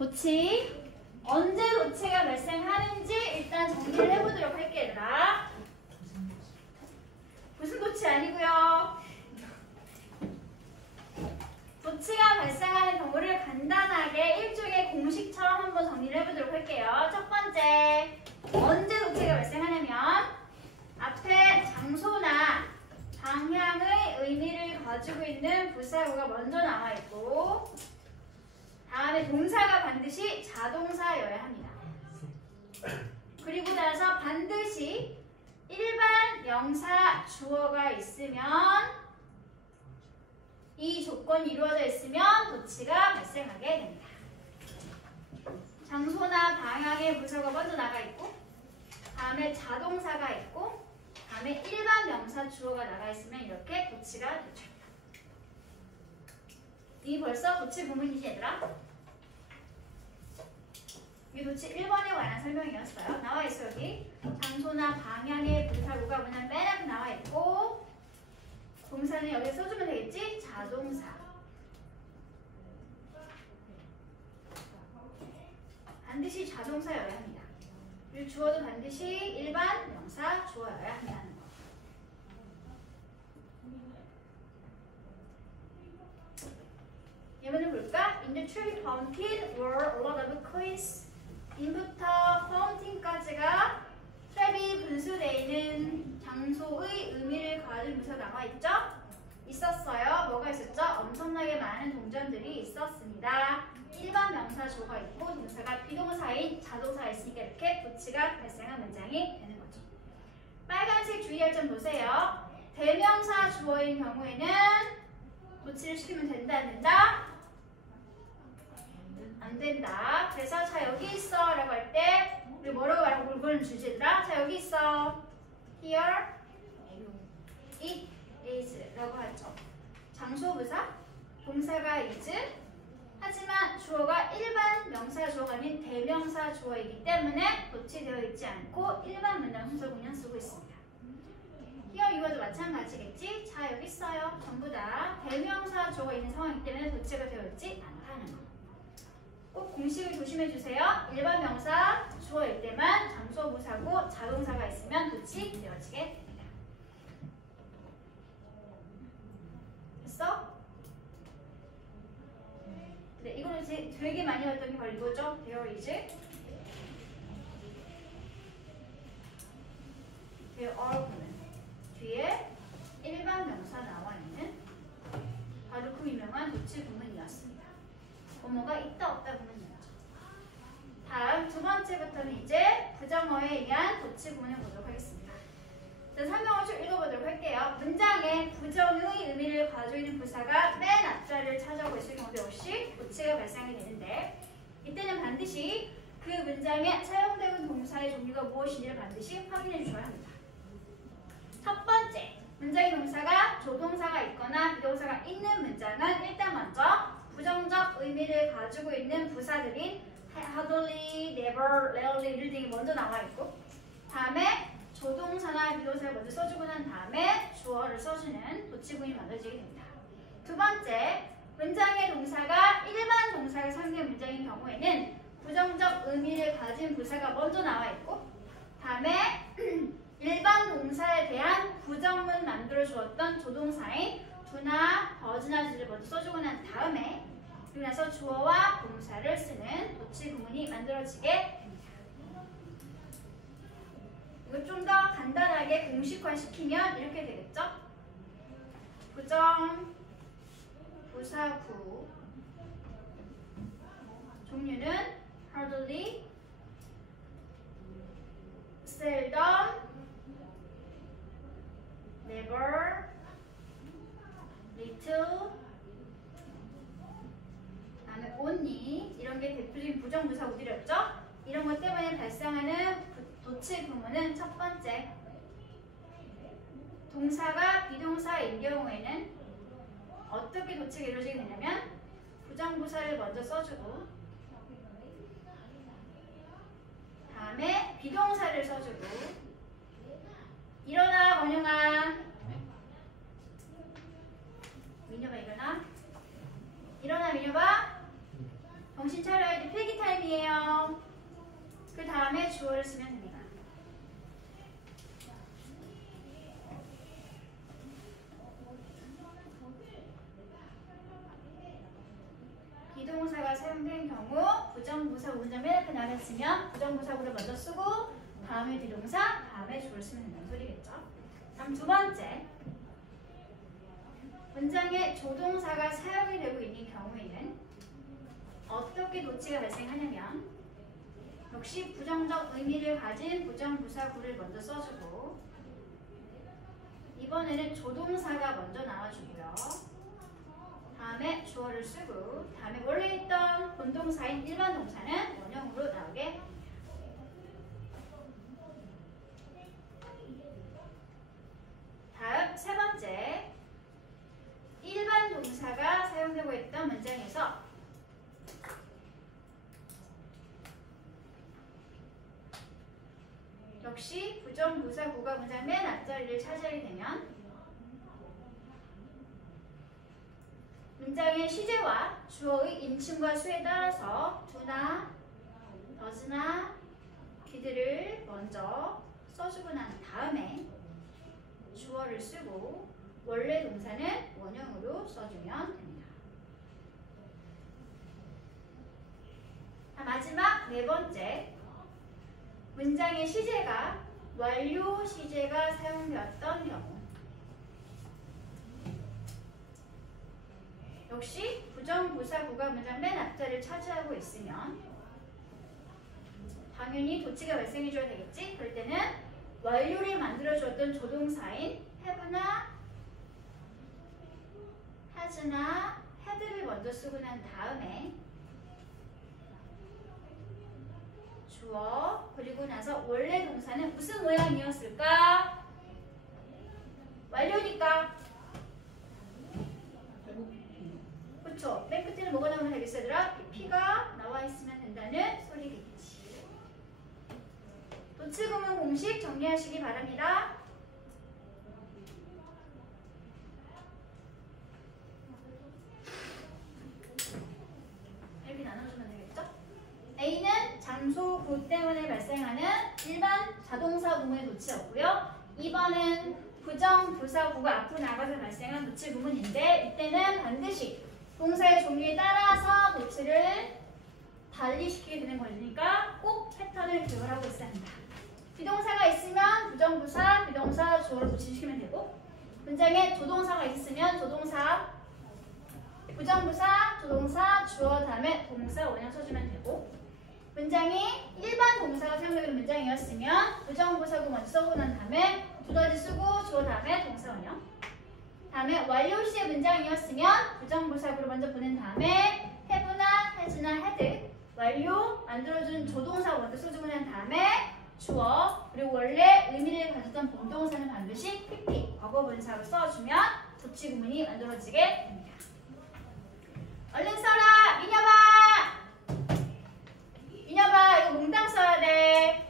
도치. 언제 도치가 발생하는지 일단 정리를 해보도록 할게요, 얘들아. 무슨 도치 아니고요. 도치가 발생하는 경우를 간단하게 일종의 공식처럼 한번 정리를 해보도록 할게요. 첫 번째, 언제 도치가 발생하냐면 앞에 장소나 방향의 의미를 가지고 있는 부사구가 먼저 나와있고 다음에 동사가 반드시 자동사여야 합니다. 그리고 나서 반드시 일반 명사 주어가 있으면 이 조건이 이루어져 있으면 도치가 발생하게 됩니다. 장소나 방향의 부사가 먼저 나가 있고 다음에 자동사가 있고 다음에 일반 명사 주어가 나가 있으면 이렇게 도치가 되죠. 이 벌써 도치 구문이지 얘들아? 이 도치 1번에 관한 설명이었어요. 나와 있어 여기. 장소나 방향의 부사구가 뭐냐면 맨 앞에 나와 있고 동사는 여기 써주면 되겠지? 자동사. 반드시 자동사여야 합니다. 그리고 주어도 반드시 일반 명사 주어여야 한다는 거. 예문을 볼까? In the tree pumpkin were a lot of coins. in부터 fountain까지가 트랩이 분수되어 있는 장소의 의미를 가진 부사가 나와있죠? 있었어요. 뭐가 있었죠? 엄청나게 많은 동전들이 있었습니다. 일반 명사 주어가 있고 동사가 비동사인 자동사가 있으니까 이렇게 도치가 발생한 문장이 되는 거죠. 빨간색 주의할 점 보세요. 대명사 주어인 경우에는 도치를 시키면 된다 안 된다? 안 된다. 그래서 자 여기 있어 라고 할 때 우리 뭐라고 말하고 물건을 주지 얘들아? 자 여기 있어. Here it is 라고 하죠. 장소부사 동사가 is 하지만 주어가 일반 명사 주어가 아닌 대명사 주어이기 때문에 도치되어 있지 않고 일반 문장 순서 그냥 쓰고 있습니다. Here you와도 마찬가지겠지? 자 여기 있어요. 전부 다 대명사 주어가 있는 상황이기 때문에 도치가 되어 있지 않다는 거. 꼭 공식을 조심해 주세요. 일반 명사 주어일 때만 장소부사고 자동사가 있으면 도치 되어지게 됩니다. 됐어? 네, 이거는 되게 많이 왔던 게 바로 이거죠. There is. There are 보면 뒤에 일반 명사 나와 있는 바로 그 유명한 도치 구문이었습니다. 뭐가 있다 없다 구문이었죠. 다음 두 번째부터는 이제 부정어에 의한 도치 구문을 보도록 하겠습니다. 자, 설명을 쭉 읽어보도록 할게요. 문장에 부정의 의미를 가지고 있는 부사가 맨 앞자리를 차지하고 있을 경우도 역시 도치가 발생이 되는데 이때는 반드시 그 문장에 사용되는 동사의 종류가 무엇인지를 반드시 확인해 주셔야 합니다. 첫 번째, 문장의 동사가 조동사가 있거나 비동사가 있는 문장은 일단 먼저 부정적 의미를 가지고 있는 부사들인 hardly, never, rarely 이런 등이 먼저 나와 있고 다음에 조동사나 비동사를 먼저 써주고 난 다음에 주어를 써주는 도치구문이 만들어지게 됩니다. 두 번째, 문장의 동사가 일반 동사를 상대한 문장인 경우에는 부정적 의미를 가진 부사가 먼저 나와 있고 다음에 일반 동사에 대한 부정문 만들어 주었던 조동사인 do나 does나 를 먼저 써주고 난 다음에 그리고 나서 주어와 동사를 쓰는 도치 구문이 만들어지게 됩니다. 이거 좀 더 간단하게 공식화 시키면 이렇게 되겠죠? 부정, 부사구 종류는 hardly, seldom, never, little, 다음에 only 이런 게 대표적인 부정부사구들이었죠? 이런 것 때문에 발생하는 도치 구문은 첫 번째, 동사가 비동사인 경우에는 어떻게 도치가 이루어지게 되냐면 부정부사를 먼저 써주고 다음에 비동사를 써주고 일어나 권영아 민혁아 일어나 민혁아 정신 차려야지 필기 원이에요. 그 다음에 주어를 쓰면 됩니다. 비동사가 사용된 경우 부정부사 문장 맨 앞에 나갔으면 부정부사구를 먼저 쓰고 다음에 비동사, 다음에 주어를 쓰면 된다는 소리겠죠. 다음 두 번째, 문장에 조동사가 사용이 되고 있는 경우에는 어떻게 도치가 발생하냐면 역시 부정적 의미를 가진 부정부사구를 먼저 써주고 이번에는 조동사가 먼저 나와주고요. 다음에 주어를 쓰고 다음에 원래 있던 본동사인 일반 동사는 원형으로 나오게. 다음 세 번째, 일반 동사가 사용되고 있던 문장에서 역시 부정부사구가 문장 맨 앞자리를 차지하게 되면 문장의 시제와 주어의 인칭과 수에 따라서 do나 does나 did를 먼저 써주고 난 다음에 주어를 쓰고 원래 동사는 원형으로 써주면 됩니다. 마지막 네 번째, 문장의 시제가 완료 시제가 사용되었던 경우 역시 부정부사구가 문장 맨 앞자리를 차지하고 있으면 당연히 도치가 발생해줘야 되겠지? 그럴 때는 완료를 만들어주었던 조동사인 have나 has나 had를 먼저 쓰고 난 다음에 주어 그리고 나서 원래 동사는 무슨 모양이었을까? 완료니까 그쵸? 맨 끝에는 뭐가 나오면 되겠어 얘들아? P가 나와 있으면 된다는 소리겠지. 도치구문 공식 정리하시기 바랍니다. 이렇게 나눠주면 되겠죠? A는 장소 구 때문에 발생하는 일반 자동사 구문의 도치였고요. 2번은 부정부사구가 앞으로 나가서 발생한 도치 구문인데 이때는 반드시 동사의 종류에 따라서 도치를 달리시키게 되는 거니까 꼭 패턴을 기억을 하고 있어야 합니다. 비동사가 있으면 부정부사, 비동사, 주어를 도치시키면 되고 문장에 조동사가 있으면 조동사, 부정부사, 조동사, 주어 다음에 동사 원형 써주면 되고 문장이 일반 동사가 사용되는 문장이었으면 부정부사구 먼저 써고 난 다음에 두더지 쓰고 주어 다음에 동사 원형 다음에 완료 시제 문장이었으면 부정부사구를 먼저 보낸 다음에 have나 has나 had 완료 만들어준 조동사 먼저 써주고 난 다음에 주어 그리고 원래 의미를 가졌던 본동사는 반드시 pp 과거분사로 써주면 도치 구문이 만들어지게 됩니다. 얼른 써라 민혁아! 민혁아 이거 몽땅 써야 돼.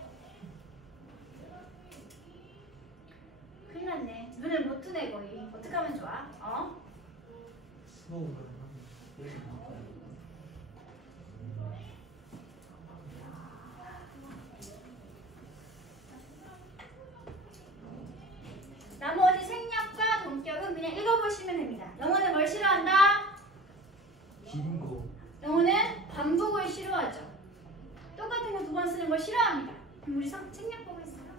큰일 났네. 눈을 못 뜨네 거의. 어떻게 하면 좋아? 어? 나머지 생략과 동격은 그냥 읽어보시면 됩니다. 영어는 뭘 싫어한다? 긴 거. 영어는 반복을 싫어하죠. 똑같은 거 두 번 쓰는 걸 싫어합니다. 그럼 우리 생략 보고 있어요.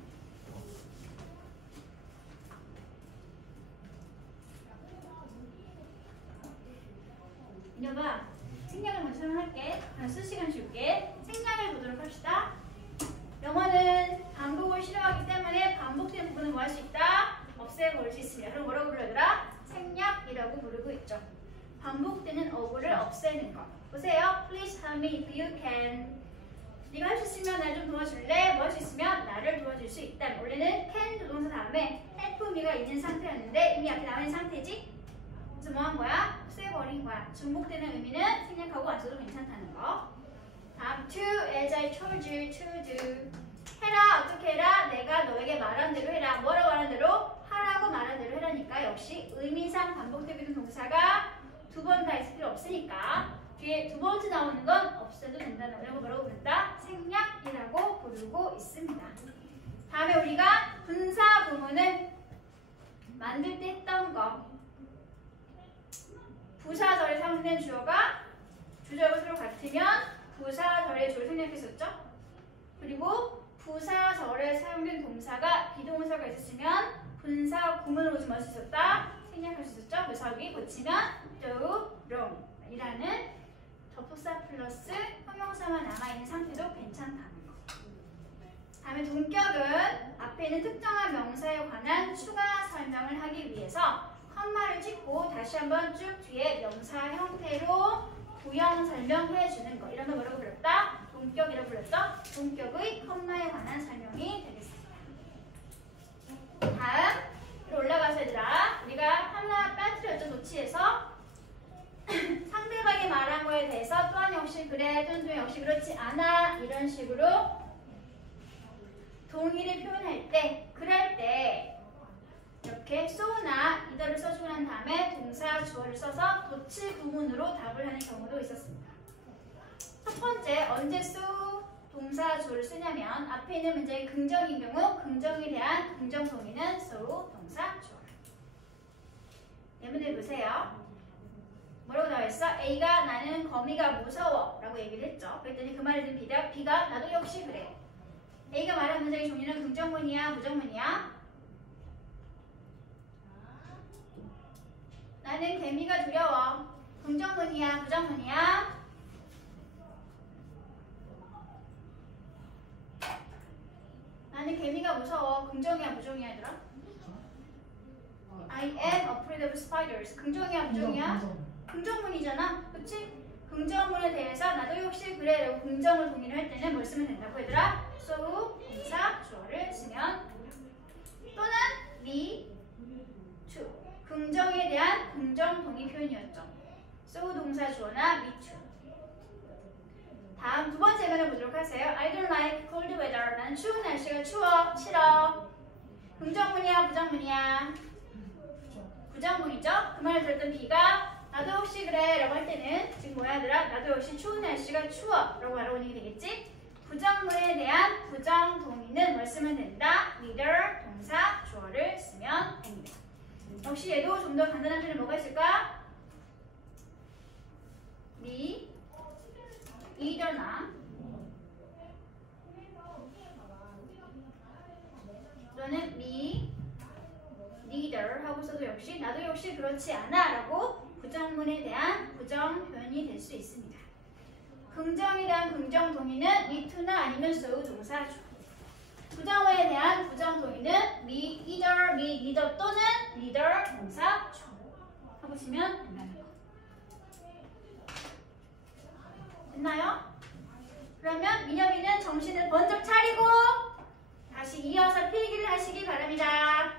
민혁아, 생략을 먼저 설명할게. 쓸 시간 줄게. 생략을 보도록 합시다. 영어는 반복을 싫어하기 때문에 반복된 부분은 뭐 할 수 있다? 없애버릴 수 있습니다. 그럼 뭐라고 불러더라? 생략이라고 부르고 있죠. 반복되는 어구를 없애는 것. 보세요. Please help me if you can. 네가 할 수 있으면 날 좀 도와줄래? 뭐 할 수 있으면 나를 도와줄 수 있다. 원래는 can 조동사 다음에 help me가 있는 상태였는데 이미 앞에 나와 있는 상태지? 그래서 뭐 한 거야? 없애버린 거야. 중복되는 의미는 생략하고 안 써도 괜찮다는 거. 다음 to as I told you to do. 해라 어떻게 해라? 내가 너에게 말한 대로 해라. 뭐라고 말한 대로? 하라고 말한 대로 해라니까 역시 의미상 반복되고 있는 동사가 두 번 다 있을 필요 없으니까 뒤에 두 번째 나오는 건 없애도 된다는 거라고 뭐라고 주고 있습니다. 다음에 우리가 분사 구문을 만들 때 했던 거. 부사절에 사용된 주어가 주절과 서로 같으면 부사절의 주어를 생략했었죠. 그리고 부사절에 사용된 동사가 비동사가 있었으면 분사 구문으로 할 수 있었다. 생략할 수 있었죠. 그래서 여기 고치면 do, wrong 이라는 접속사 플러스 형용사만 남아있는 상태도 괜찮다는 거. 다음에 동격은 앞에 있는 특정한 명사에 관한 추가 설명을 하기 위해서 컴마를 찍고 다시 한번 쭉 뒤에 명사 형태로 구형 설명해 주는 거. 이런 거 뭐라고 불렀다? 동격이라고 불렀죠? 동격의 컴마에 관한 설명이 되겠습니다. 다음 올라가서 얘들아 우리가 하나 빠뜨렸죠. 노치에서 상대방이 말한 거에 대해서 또한 역시 그래 또는 또 역시 그렇지 않아 이런 식으로 동의를 표현할 때 그럴 때 이렇게 so나 either를 써주고 난 다음에 동사 주어를 써서 도치 구문으로 답을 하는 경우도 있었습니다. 첫 번째 언제 so 동사 주어를 쓰냐면 앞에 있는 문장이 긍정인 경우 긍정에 대한 긍정 동의는 so 동사 주어. 예문을 보세요. 뭐라고 나와 있어? A가 나는 거미가 무서워 라고 얘기를 했죠. 그랬더니 그 말을 들은 B가 나도 역시 그래. A가 말한 문장의 종류는 긍정문이야 부정문이야? 나는 개미가 두려워. 긍정문이야 부정문이야? 나는 개미가 무서워. 긍정이야 부정이야 얘들아? I am afraid of spiders. 긍정이야 부정이야? 긍정문이잖아. 그치? 긍정문에 대해서 나도 역시 그래 라고 긍정을 동의를 할 때는 뭘 쓰면 된다고 얘들아? so 동사 주어를 쓰면 또는 me too. 긍정에 대한 긍정 동의 표현이었죠. so 동사 주어나 me too. 다음 두 번째 예문을 보도록 하세요. I don't like cold weather. 나는 추운 날씨가 추워. 싫어. 긍정문이야 부정문이야? 부정문이죠. 그 말을 들었던 B가 나도 혹시 그래 라고 할 때는 지금 뭐야 얘들아? 나도 역시 추운 날씨가 추워 라고 알아보는 게 되겠지? 부정문에 대한 부정 동의는 뭘 쓰면 된다? neither 동사 주어를 쓰면 됩니다. 역시 얘도 좀 더 간단한 표현은 뭐가 있을까? either나 또는 me neither 하고서도 역시 나도 역시 그렇지 않아 라고 부정문에 대한 부정 표현이 될 수 있습니다. 긍정에 대한 긍정 동의는 me to나 아니면 so 동사 주어. 부정어에 대한 부정 동의는 me either, me neither 또는 neither 동사 주어 하고 치면 된다는 거. 됐나요? 그러면 민혁이는 정신을 번쩍 차리고 다시 이어서 필기를 하시기 바랍니다.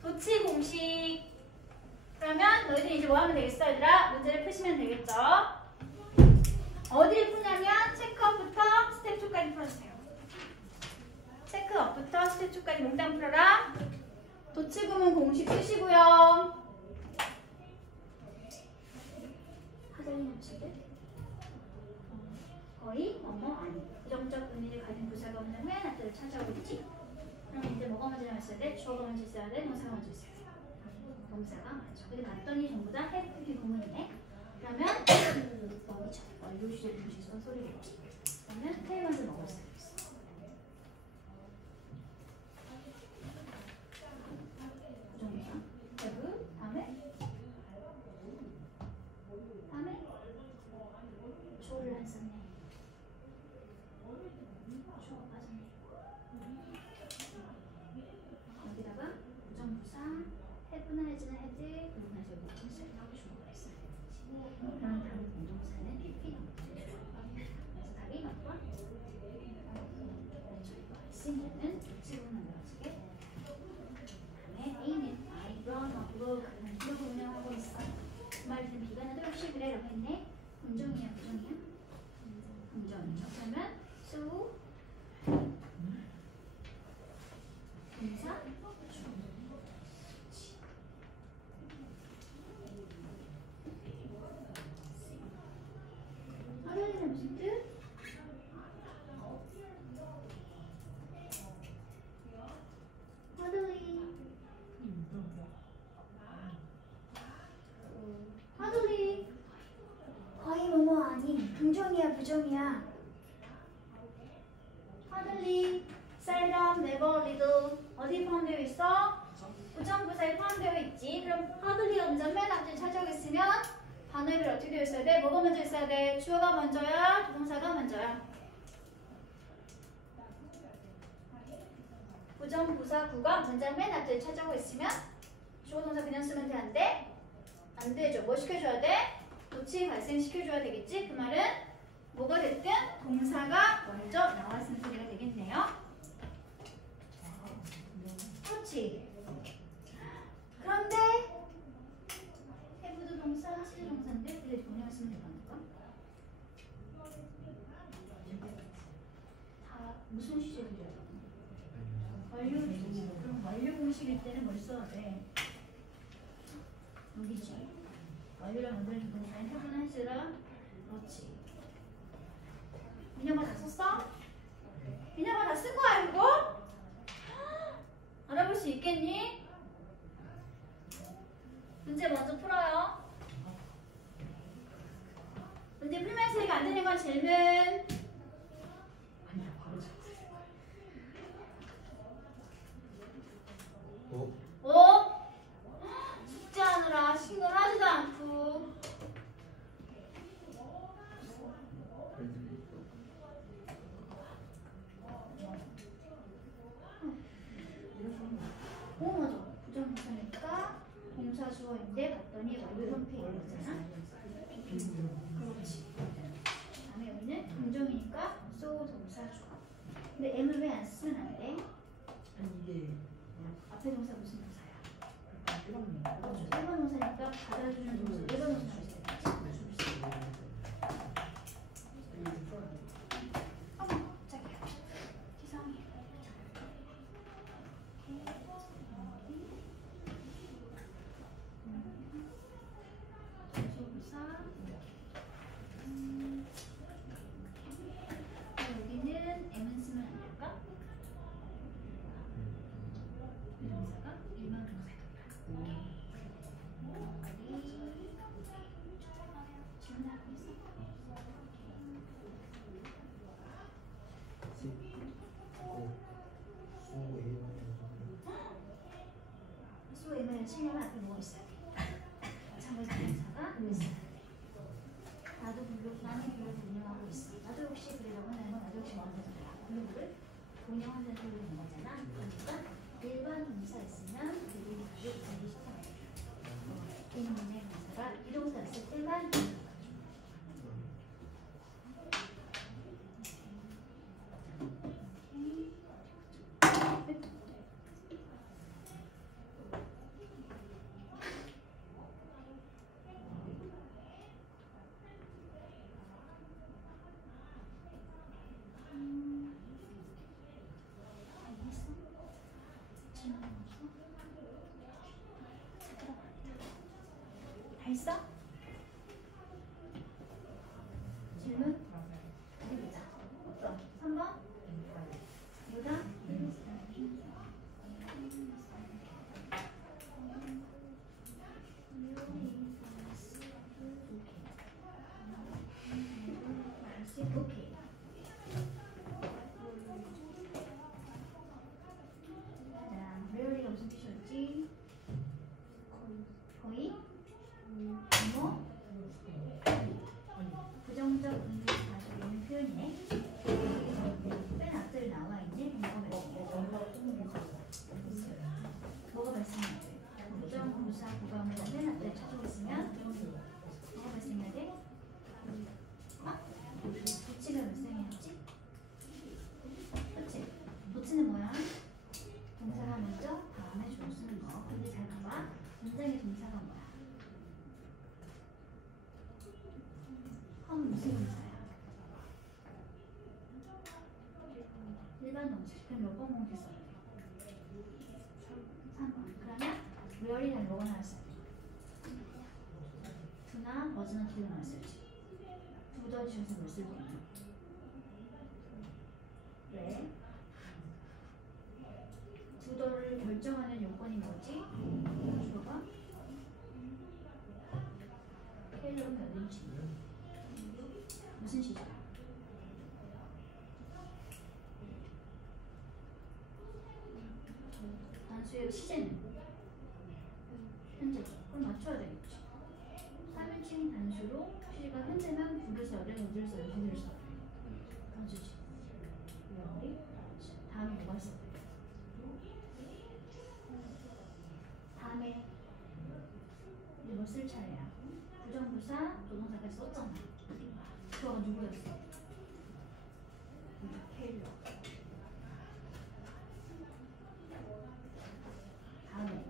도치 공식. 그러면 너희들이 이제 뭐 하면 되겠어 얘들아? 문제를 푸시면 되겠죠? 어디를 푸냐면 체크업부터 스텝 2까지 풀어주세요. 체크업부터 스텝 2까지 몽땅 풀어라. 도치 구문 공식 쓰시고요. 하자는 음식들 거의 아니 부정적 의미를 가진 부사가 없는 왜 나타를 찾아오고 있지? 그럼 이제 뭐가 먼저 나왔어야 돼? 주어가 먼저 있어야 돼? 동사가 먼저 있어야 돼? 동사가 맞죠. 근데 봤더니 전부 다 해프기 구문이네. 그러면 어디죠? 완료 시제 주시선 소리겠지. 그러면 태 먼저 먹었어요. 부정사 have 다음에 주어를 안 썼네. 주어 빠졌네. 여기다가 부정부사 해부나 해지나 해지 그리고 다시 여기 컨셉하고 주어가 있어요. 그럼 다음 공동사는 PP 그래서 답이 몇 번? C는 지금 만들어지게. 다음에 A는 I run up으로 가는 기록을 운영하고 있어. 그 말을 듣는 B가 나도 역시 그래 라고 했네. 긍정이야 부정이야? 긍정이죠. 그러면 so 동사 무슨 뜻? 부정이야. hardly, seldom, never, little 어디 포함되어 있어? 부정부사에 포함되어 있지. 그럼 hardly가 먼저 맨 앞줄 찾아오겠으면 단어별 어떻게 되어 있어야 돼? 뭐가 먼저 있어야 돼? 주어가 먼저야? 부동사가 먼저야? 부정부사 구가 문장 맨 앞줄 찾아오고 있으면 주어 동사 그냥 쓰면 돼? 안 돼? 안 되죠. 뭐 시켜줘야 돼? 도치 발생시켜줘야 되겠지? 그 말은 뭐가 됐든 동사가 먼저 나왔으면 소리가 되겠네요. 그렇지. 그런데 해부도 동사, 시제 동사인데 그래 동사 쓰면 되는 다 무슨 시제들이야? 완료 시제. 그럼 완료 공식일 때는 뭘 써야 돼? 여기지. 완료를 만들어준 거니까 해부는 해주라. 그렇지. 민혁아 다 썼어? 민혁아 다 쓴 거야 이거? 알아볼 수 있겠니? 문제 먼저 풀어요. 문제 풀면서 이거 안 되는 건 질문. 아니야 바로 어? 숙제하느라 신경 하지도 않고. 오 맞아. 부정부사니까 동사 주어인데 봤더니 완료 형태이잖아. 그렇지. 다음에 여기는 긍정이니까 so 동사 주어. 근데 M을 왜 안 쓰면 안 돼? 아니 이게 앞에 동사 무슨 동사야? 일반 맞아. 일반 동사니까 받아주는 동사. 일반 동사가 있어야지. 어머 깜짝이야. 세상에. 동사 여기는 M은 쓰면 안 될까? 이 동사가 일반 동사니까. 질문하고 있어? 수 M을 치려면 앞에 뭐가 있어야 돼? 참고자 동사가 있어야 돼. 나도 나는 블로그 운영하고 있어. 나도 혹시 그러려고 하는 건 나도 혹시 뭐하는 블로그를 운영하는 소리 되는 거잖아. 그러니까 일반 동사 있으면 그들이 가족 관리 시켜야 돼. 개인의 동사가 비동사 있을 때만 다 있어? 질문? 어디 보자. 어떤? 3번? 뭐다? 오케이. 자, rarely가 무슨 뜻이었지? 거의? 뭐? 부정적 의미를 가지고 있는 표현이네. 맨 앞들 나와 있는 뭐가 발생해야 돼? 부정부사 구강을 맨 앞들 찾아오고 있으면 뭐가 발생해야 돼? 도치가 발생해야지. 그치? 도치는 뭐야? 동사가 먼저 다음에 주어 쓰는 거. 근데 잘 봐봐. 문장의 동사가 뭐야? 무슨 동사야? 일반 동사. 그럼 몇 번 공개 써야 돼? 3번. 그러면 rarely는 뭐가 나왔어야 돼? do나 was나 did가 나왔어야지. 두더 지어서 뭘 쓸 거야? 왜? 두더를 결정하는 요건이 뭐지? 주어가 헬로 변인지 무슨 시제야? 제 시제는 현재죠. 그럼 맞춰야 되겠지. 3인칭 단수로 시제가 현재면 부르서 어른 우들서 비들서 단수지. 다음에 뭐가 있어? 다음에 이제 뭐 쓸 차례야? 부정부사 조동사까지 썼잖아. 그거가 누구였어? 케일러. 다음에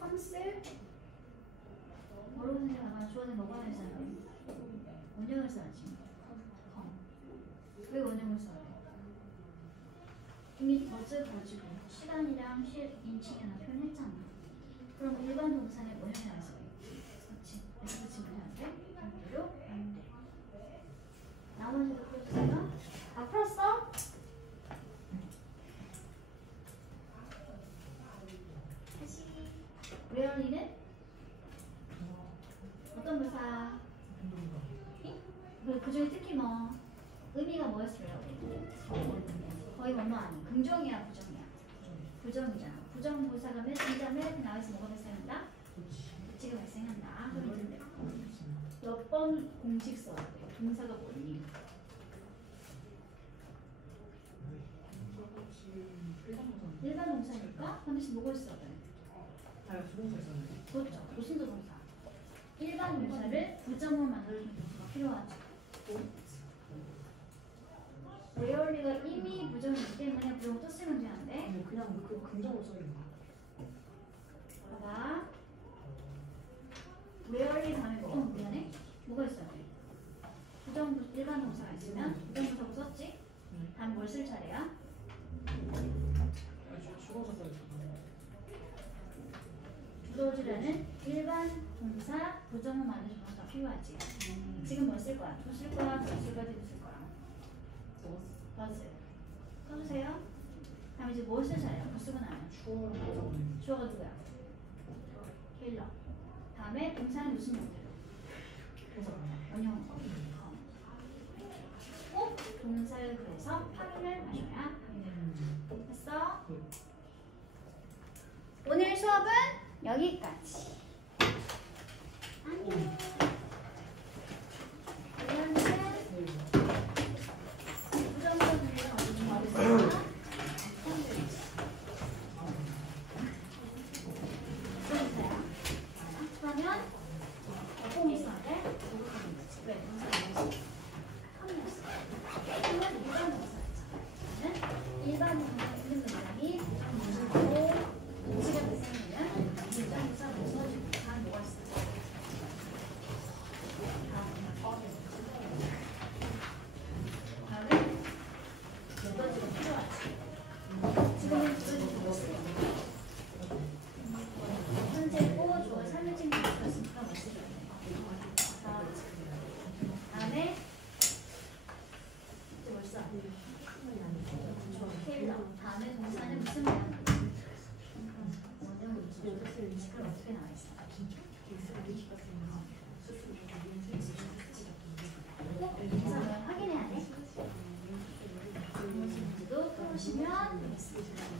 컨셉 뭐라고 생각하면 주어진 뭐가 되잖아. 원형을 써야지. 왜 원형을 써야 돼? 이미 버즈 가지고 시간이랑 인칭이 하나 표현했잖아. 그럼 일반 동사는 원형이 나와서 그렇지. 그래서 붙이면 안 돼? 반대로 안 돼. 나머지도 풀었어요? 다 풀었어? 다시 레얼리는 어떤 부사? 그 중에 특히 뭐 의미가 뭐였어요? 거의 뭐뭐 아니 긍정이야 부정이야? 부정이잖아. 부정부사가 몇 진짜면 나와서 뭐가 발생한다? 부치가 발생한다. 그럼 몇 번 공식 써야 돼? 동사가 뭐니? 일반 동사니까 반드시 뭐가 있어야 돼? 그렇죠. 무슨 조동사? 일반 동사를 부정으로 만들어주는 동사가 필요하죠. 레얼리가 이미 부정이기 때문에 부정 또 쓰면 되는데 그냥 그 긍정을 써야 돼. 봐봐. 레얼리 다음에 미안해. 뭐가 있어야 돼? 일반 동사가 있으면 부정부사고 썼지? 다음 뭘 쓸 차례야? 주어지라는 일반 동사 부정을 만드는 동사가 필요하지. 지금 뭐 쓸 거야? 또 쓸 거야? 더 쓸 거야? 쓸 거야? 더스. 써주세요. 다음 이제 뭘 쓸 차례야? 뭐 쓰고 나면 주어가 누구야? 케일러. 다음에 동사는 무슨 형태로? 원형. 꼭 동사를 그래서 확인을 하셔야 됐어? 오늘 수업은 여기까지. 안녕. 그러면 꼭 있어야 돼? 왜? 일반 동사 있는 문장이 부정부사고 부치가 발생하면 부정부사 써주고 다 뭐가 있어? 다음에 두가지가 필요하지. 지금은 두가지가 없어요. 현재고 주어 3인칭 동사였으니까 뭐 쓰셔야 돼? 다음에 이제 뭘 써? 케일러. 다음에 동사는 무슨 모양? 그럼 어떻게 나와 있어? 꼭 동사 모양 확인해야 돼. 문제도 풀으시면 되겠습니다.